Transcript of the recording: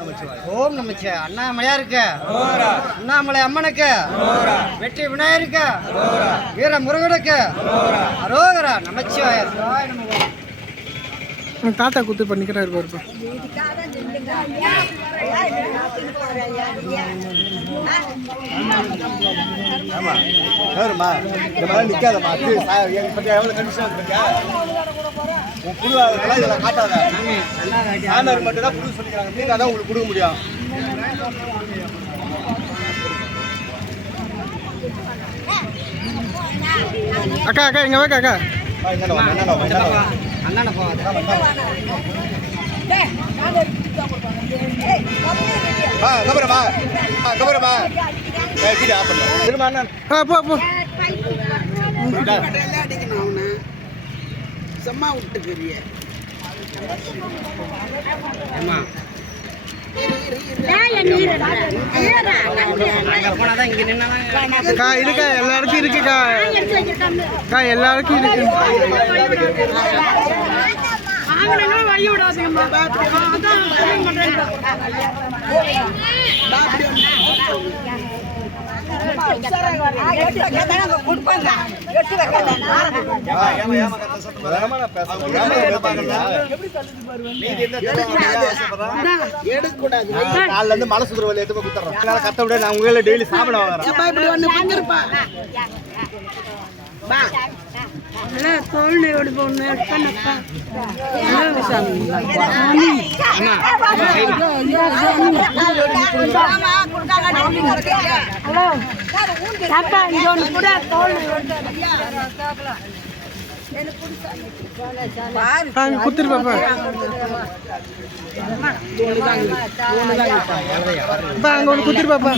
நமச்சிவாய் ஓம் நமச்ச அண்ணாமலையா இருக்க அண்ணாமலை அம்மனுக்கு. வெற்றி விநாயகருக்கு. வீர முருகனுக்கு. அரோகரா நமச்சிவாய தாத்தா குத்து பண்ணிக்கிறாரு பாருப்பா. ஆமா. கவருமா இந்த மாதிரி நிக்காதம்மா. அது சா- எங்க பத்தியா எவ்வளவு கண்டிஷன் இருக்கியா உன் புழு அதெல்லாம் இதெல்லாம் காட்டாத. சாணர் மட்டும் தான் புழு சொல்லிக்கிறாங்க. நீங்க அதான் உங்களுக்கு கொடுக்க முடியும். அக்கா அக்கா இங்க வாக்கா அக்கா. என்னடா என்னடா போவாத வா, கபரமா சும்மா விட்டுக்கிறிய அக்கா இருக்கா. எல்லாருக்கும் இருக்குக்கா அக்கா எல்லாருக்கும் இருக்கு ஆ, ஏமா, ஏமா, சத்தம் போடாத. ஏமா, நான் பேசுறேன். ஏமா, என்ன பார்க்கறீங்க? நீங்க என்ன தெரிஞ்சுக்கணும்னு ஆசைப்படுறேன்? எடுக்கக்கூடாது ஆ, இப்படி ஒண்ணு பிடிச்சிருப்பா பா ஆ குத்துரு பாப்பா. அங்க ஒன்று குத்துரு பாப்பா.